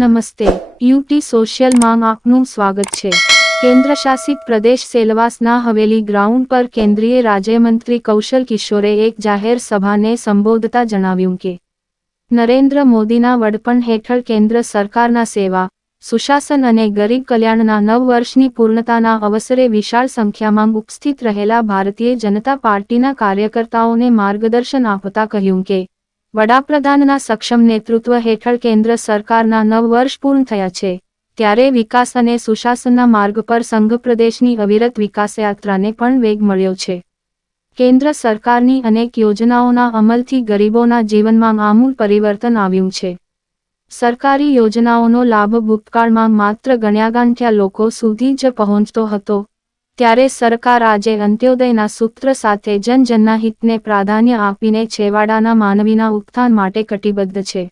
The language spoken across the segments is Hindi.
નમસ્તે, યુટી સોશિયલમાં આપનું સ્વાગત છે। કેન્દ્રશાસિત પ્રદેશ સેલવાસના હવેલી ગ્રાઉન્ડ પર કેન્દ્રીય રાજ્યમંત્રી કૌશલ કિશોરે એક જાહેર સભાને સંબોધતા જણાવ્યું કે નરેન્દ્ર મોદીના વડપણ હેઠળ કેન્દ્ર સરકારના સેવા, સુશાસન અને ગરીબ કલ્યાણના 9 વર્ષની પૂર્ણતાના અવસરે વિશાળ સંખ્યામાં ઉપસ્થિત રહેલા ભારતીય જનતા પાર્ટીના કાર્યકર્તાઓને માર્ગદર્શન આપતા કહ્યું કે વડાપ્રધાનના સક્ષમ નેતૃત્વ હેઠળ કેન્દ્ર સરકારના 9 વર્ષ પૂર્ણ થયા છે, ત્યારે વિકાસ અને સુશાસનના માર્ગ પર સંઘ પ્રદેશની અવિરત વિકાસયાત્રાને પણ વેગ મળ્યો છે। કેન્દ્ર સરકારની અનેક યોજનાઓના અમલથી ગરીબોના જીવનમાં આમૂલ પરિવર્તન આવ્યું છે। સરકારી યોજનાઓનો લાભ ભૂતકાળમાં માત્ર ગણ્યાગાંઠ્યા લોકો સુધી જ પહોંચતો હતો, ત્યારે સરકાર આજે અંત્યોદયના સૂત્ર સાથે જનજનના હિતને પ્રાધાન્ય આપીને છેવાડાના માનવીના ઉત્થાન માટે કટિબદ્ધ છે।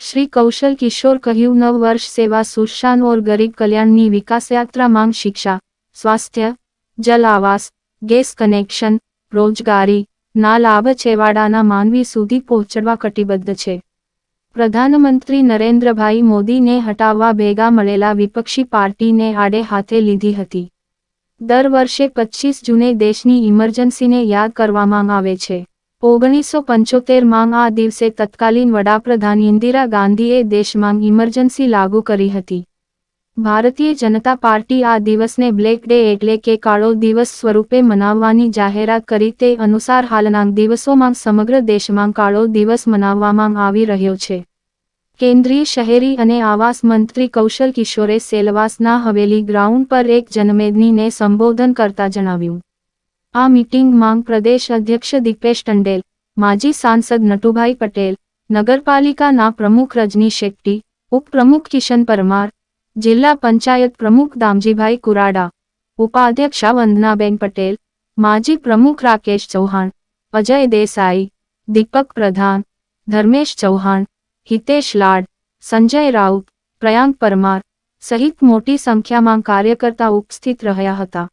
श्री कौशल किशोर કહ્યું 9 वर्ष सेवा सुशासन और गरीब कल्याणની વિકાસયાત્રા માંગ शिक्षा, स्वास्थ्य, जल आवास, गैस कनेक्शन, रोजगारी ના લાભ છેવાડાના માનવી સુધી પહોંચવા કટિબદ્ધ છે। પ્રધાનમંત્રી નરેન્દ્રભાઈ મોદીને હટાવવા ભેગા મળેલા વિપક્ષી પાર્ટીને આડે હાથે લીધી હતી। દર વર્ષે 25 જૂને દેશની ઇમરજન્સીને યાદ કરવામાં આવે છે। 1975માં આ દિવસે તત્કાલીન વડાપ્રધાન ઇન્દિરા ગાંધીએ દેશમાં ઇમરજન્સી લાગુ કરી હતી। ભારતીય જનતા પાર્ટી આ દિવસને બ્લેક ડે એટલે કે કાળો દિવસ સ્વરૂપે મનાવવાની જાહેરાત કરી। તે અનુસાર હાલના દિવસોમાં સમગ્ર દેશમાં કાળો દિવસ મનાવવામાં આવી રહ્યો છે। કેન્દ્રીય શહેરી અને આવાસ મંત્રી કૌશલ કિશોરે સેલવાસના હવેલી ગ્રાઉન્ડ પર એક જનમેદનીને સંબોધન કરતા જણાવ્યું। આ મીટિંગમાં પ્રદેશ અધ્યક્ષ દીપેશ ટંડેલ, માજી સાંસદ નટુભાઈ પટેલ, નગરપાલિકાના પ્રમુખ રજની શેટ્ટી, ઉપપ્રમુખ કિશન પરમાર, જિલ્લા પંચાયત પ્રમુખ દામજીભાઈ કુરાડા, ઉપાધ્યક્ષા વંદનાબેન પટેલ, માજી પ્રમુખ રાકેશ ચૌહાણ, અજય દેસાઈ, દીપક પ્રધાન, ધર્મેશ ચૌહાણ, હિતેશ લાડ, સંજય રાઉત, પ્રયાંક પરમાર સહિત મોટી સંખ્યામાં કાર્યકર્તા ઉપસ્થિત રહ્યા હતા।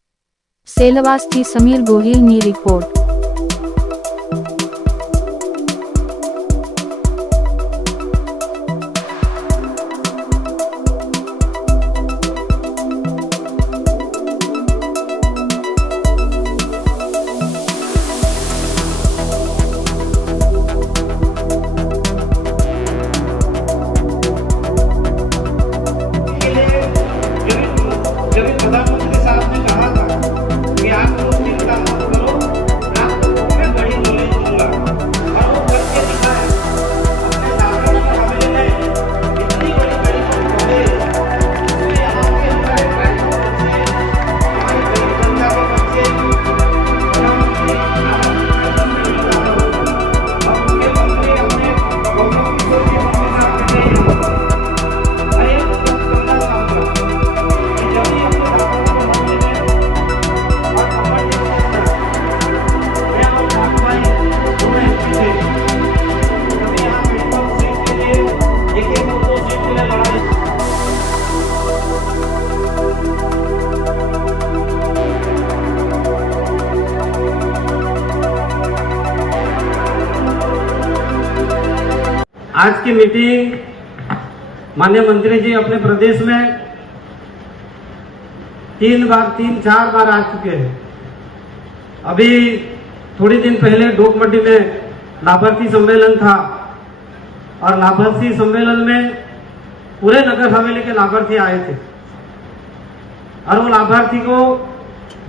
સેલવાસથી સમીર ગોહિલની રિપોર્ટ। प्रधानमंत्री साहब ने कहा था कि आप लोग चिंता मत करो, आपको मैं बड़ी नॉलेज दूंगा, और वो करके दिखाया। अपने दाखिल के हवाले में इतनी बड़ी बड़ी कॉलेज, उसमें यहाँ के हमारे ट्राइबल बच्चे, हमारे गरीब जनता के बच्चे, प्रधानमंत्री और मुख्यमंत्री अपने गौरव किशोर जी के साथ बैठे हैं। आज की मीटिंग माननीय मंत्री जी अपने प्रदेश में 3-4 बार आ चुके हैं। अभी थोड़ी दिन पहले डोकमटी में लाभार्थी सम्मेलन था, और लाभार्थी सम्मेलन में पूरे नगर हवेली के लाभार्थी आए थे, और वो लाभार्थी को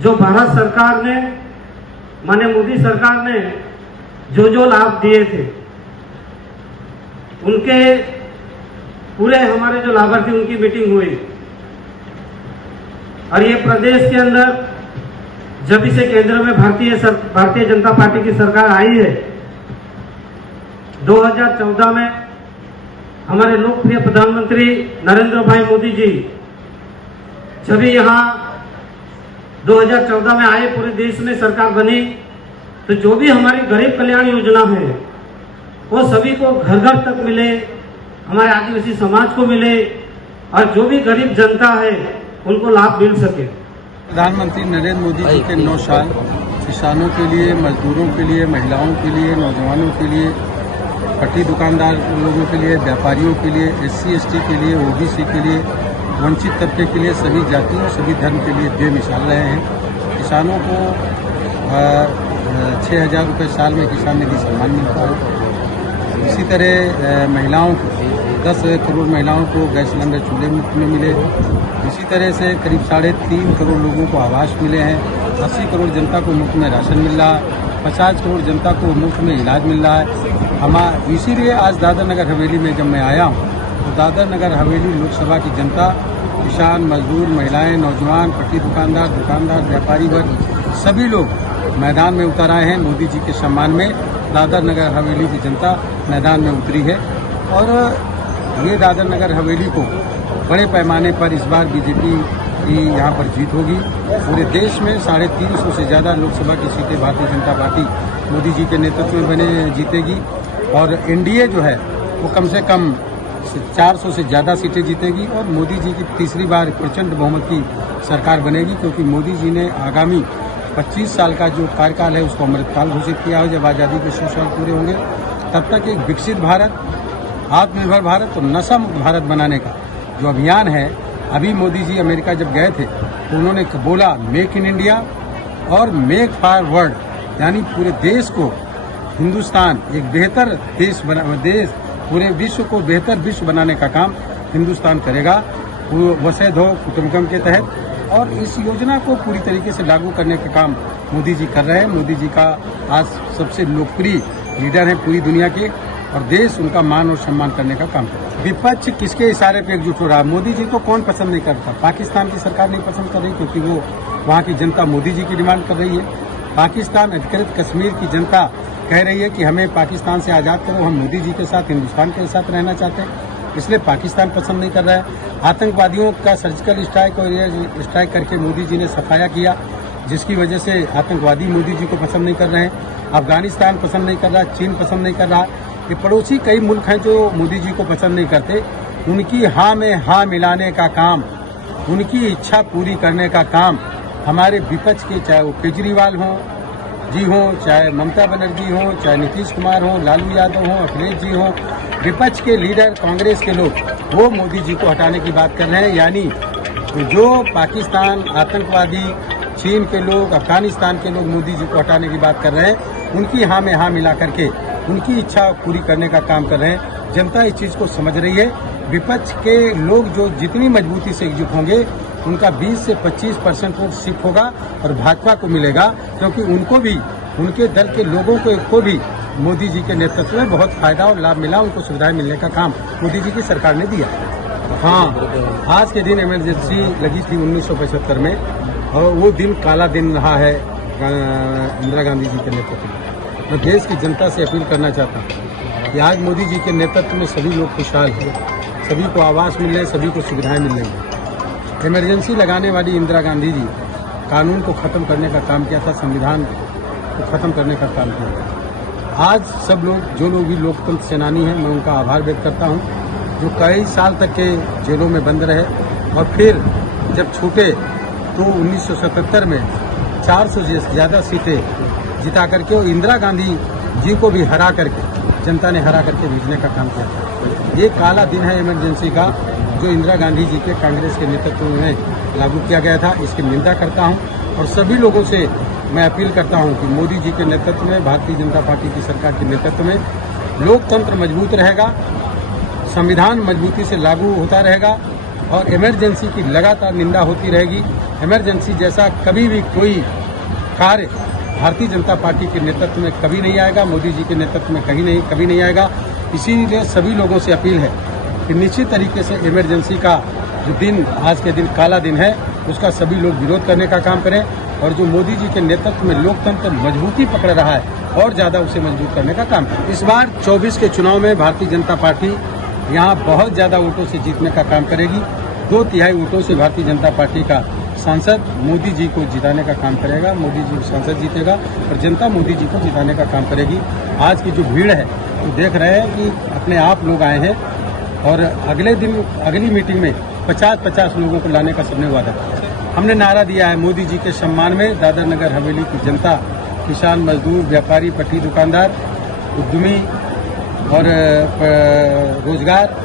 जो भारत सरकार ने, माननीय मोदी सरकार ने जो लाभ दिए थे, उनके पूरे हमारे जो लाभार्थी उनकी मीटिंग हुई। और ये प्रदेश के अंदर जब से केंद्र में भारतीय जनता पार्टी की सरकार आई है, 2014 में हमारे लोकप्रिय प्रधानमंत्री नरेंद्र भाई मोदी जी जब यहाँ 2014 में आए, पूरे देश में सरकार बनी, तो जो भी हमारी गरीब कल्याण योजना है वो सभी को घर घर तक मिले, हमारे आदिवासी समाज को मिले, और जो भी गरीब जनता है उनको लाभ मिल सके। प्रधानमंत्री नरेंद्र मोदी जी के 9 साल किसानों के लिए, मजदूरों के लिए, महिलाओं के लिए, नौजवानों के लिए पट्टी दुकानदार लोगों के लिए, व्यापारियों के लिए, SC/ST के लिए, OBC के लिए, वंचित तबके के लिए, सभी जातियों और सभी धर्म के लिए बेमिसाल रहे हैं। किसानों को 6,000 रुपये साल में किसान निधि सम्मान मिलता है। इसी तरह महिलाओं को 10 करोड़ महिलाओं को गैस सिलेंडर चूल्हे मुफ्त में मिले। इसी तरह से करीब 3.5 करोड़ लोगों को आवास मिले हैं। 80 करोड़ जनता को मुफ्त में राशन मिल रहा है। 50 करोड़ जनता को मुफ्त में इलाज मिल रहा है। इसीलिए आज दादर नगर हवेली में जब मैं आया हूँ तो दादर नगर हवेली लोकसभा की जनता, किसान, मजदूर, महिलाएं, नौजवान, पट्टी दुकानदार, व्यापारी वर्ग, सभी लोग मैदान में उतर आए हैं। मोदी जी के सम्मान में दादर नगर हवेली की जनता मैदान में उतरी है और ये दादर नगर हवेली को बड़े पैमाने पर इस बार बीजेपी की यहाँ पर जीत होगी। पूरे देश में 350 से ज़्यादा लोकसभा की सीटें भारतीय जनता पार्टी मोदी जी के नेतृत्व में जीतेगी और एनडीए जो है वो कम से कम 400 से ज़्यादा सीटें जीतेगी और मोदी जी की तीसरी बार प्रचंड बहुमत की सरकार बनेगी, क्योंकि मोदी जी ने आगामी 25 साल का जो कार्यकाल है उसको अमृतकाल घोषित किया है। जब आज़ादी के 100 साल पूरे होंगे तब तक एक विकसित भारत, आत्मनिर्भर भारत और नशा मुक्त भारत बनाने का जो अभियान है। अभी मोदी जी अमेरिका जब गए थे तो उन्होंने बोला मेक इन इंडिया और मेक फॉर वर्ल्ड, यानी पूरे देश को हिंदुस्तान एक बेहतर देश पूरे विश्व को बेहतर विश्व बनाने का काम हिंदुस्तान करेगा वसुधैव कुटुंबकम के तहत। और इस योजना को पूरी तरीके से लागू करने का काम मोदी जी कर रहे हैं। मोदी जी का आज सबसे लोकप्रिय लीडर है पूरी दुनिया के और देश उनका मान और सम्मान करने का काम कर रहा है। विपक्ष किसके इशारे पे एकजुट हो रहा है? मोदी जी को कौन पसंद नहीं करता? पाकिस्तान की सरकार नहीं पसंद कर रही, क्योंकि वो वहाँ की जनता मोदी जी की डिमांड कर रही है। पाकिस्तान अधिकृत कश्मीर की जनता कह रही है कि हमें पाकिस्तान से आज़ाद करो, हम मोदी जी के साथ, हिंदुस्तान के साथ रहना चाहते हैं, इसलिए पाकिस्तान पसंद नहीं कर रहा है। आतंकवादियों का सर्जिकल स्ट्राइक और एयर स्ट्राइक करके मोदी जी ने सफाया किया, जिसकी वजह से आतंकवादी मोदी जी को पसंद नहीं कर रहे हैं। अफगानिस्तान पसंद नहीं कर रहा, चीन पसंद नहीं कर रहा। ये पड़ोसी कई मुल्क हैं जो मोदी जी को पसंद नहीं करते। उनकी हाँ में हाँ मिलाने का काम, उनकी इच्छा पूरी करने का काम हमारे विपक्ष के, चाहे वो केजरीवाल हों जी हों, चाहे ममता बनर्जी हों, चाहे नीतीश कुमार हों, लालू यादव हों, अखिलेश जी हों, विपक्ष के लीडर कांग्रेस के लोग, वो मोदी जी को हटाने की बात कर रहे हैं। यानी जो पाकिस्तान, आतंकवादी, चीन के लोग, अफगानिस्तान के लोग मोदी जी को हटाने की बात कर रहे हैं, उनकी हाँ में हाँ मिला करके उनकी इच्छा पूरी करने का काम कर रहे हैं। जनता इस चीज़ को समझ रही है। विपक्ष के लोग जो जितनी मजबूती से एकजुट होंगे, उनका 20 से 25% वोट शिफ्ट होगा और भाजपा को मिलेगा, क्योंकि उनको भी, उनके दल के लोगों को भी मोदी जी के नेतृत्व में बहुत फायदा और लाभ मिला, उनको सुविधाएं मिलने का काम मोदी जी की सरकार ने दिया। हाँ, आज के दिन इमरजेंसी लगी थी 1975 में और वो दिन काला दिन रहा है इंदिरा गांधी जी के नेतृत्व में। मैं देश की जनता से अपील करना चाहता हूँ कि आज मोदी जी के नेतृत्व में सभी लोग खुशहाल हैं, सभी को आवास मिल रहे, सभी को सुविधाएं मिल रही हैं। इमरजेंसी लगाने वाली इंदिरा गांधी जी कानून को ख़त्म करने का काम किया था, संविधान को ख़त्म करने का काम किया था। आज सब लोग, जो लोग भी लोकतंत्र सेनानी हैं, मैं उनका आभार व्यक्त करता हूँ, जो कई साल तक के जेलों में बंद रहे और फिर जब छूटे तो 1977 में 400 से ज़्यादा सीटें जिता करके और इंदिरा गांधी जी को भी हरा करके, जनता ने हरा करके भेजने का काम किया। ये काला दिन है इमरजेंसी का, जो इंदिरा गांधी जी के कांग्रेस के नेतृत्व में लागू किया गया था। इसकी निंदा करता हूं और सभी लोगों से मैं अपील करता हूं कि मोदी जी के नेतृत्व में, भारतीय जनता पार्टी की सरकार के नेतृत्व में लोकतंत्र मजबूत रहेगा, संविधान मजबूती से लागू होता रहेगा और इमरजेंसी की लगातार निंदा होती रहेगी। इमरजेंसी जैसा कभी भी कोई कार्य भारतीय जनता पार्टी के नेतृत्व में कभी नहीं आएगा, मोदी जी के नेतृत्व में कभी नहीं आएगा। इसीलिए सभी लोगों से अपील है कि निश्चित तरीके से इमरजेंसी का जो दिन, आज के दिन काला दिन है, उसका सभी लोग विरोध करने का काम करें और जो मोदी जी के नेतृत्व में लोकतंत्र मजबूती पकड़ रहा है और ज़्यादा उसे मजबूत करने का काम करें। इस बार 24 के चुनाव में भारतीय जनता पार्टी यहाँ बहुत ज़्यादा वोटों से जीतने का काम करेगी। 2/3 वोटों से भारतीय जनता पार्टी का सांसद मोदी जी को जिताने का काम करेगा, मोदी जी सांसद जीतेगा और जनता मोदी जी को जिताने का काम करेगी। आज की जो भीड़ है तो देख रहे हैं कि अपने आप लोग आए हैं और अगले दिन, अगली मीटिंग में 50-50 लोगों को लाने का सबने वादा किया। हमने नारा दिया है, मोदी जी के सम्मान में दादर नगर हवेली की जनता, किसान, मजदूर, व्यापारी, पट्टी दुकानदार, उद्यमी, और रोजगार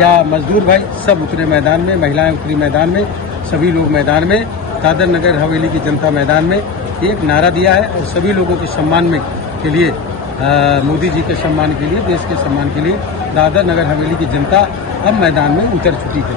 या मजदूर भाई सब उतरे मैदान में, महिलाएं उतरी मैदान में, सभी लोग मैदान में, दादर नगर हवेली की जनता मैदान में एक नारा दिया है और सभी लोगों के सम्मान में के लिए मोदी जी के सम्मान के लिए, देश के सम्मान के लिए दादर नगर हवेली की जनता अब मैदान में उतर चुकी है।